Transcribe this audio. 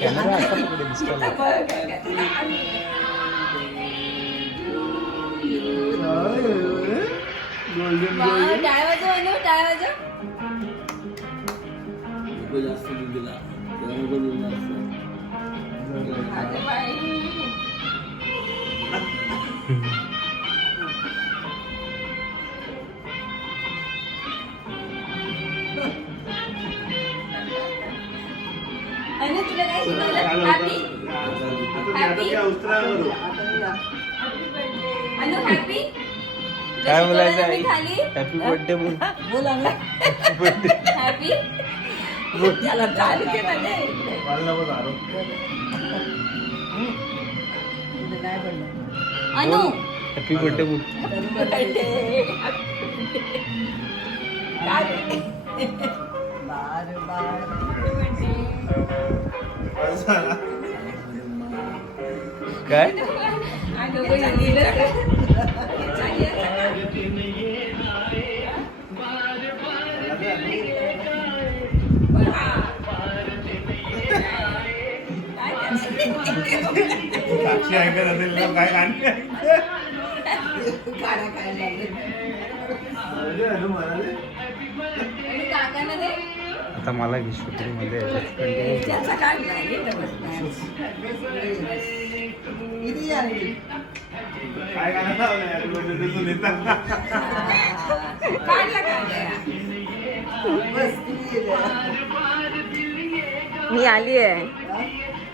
Camera असा पकडे दिसतो. टाळ्या वाजव अनु, टाळ्या वाजव. जास्त दिला अगं बाई. अनु तुला काय शिकवलं? हॅपी हॅपी अनु हॅपी काय बोलायचं आई? खाली हॅपी बर्थडे बोल. बोला बर्थडे हॅपी त्याला चालू केलं नाही. अनु हॅपी बर्थडे बोल. काय साक्षी ऐकत असेल ना काय आता मला घे शूटिंग मध्ये काय गाणं मी आली आहे.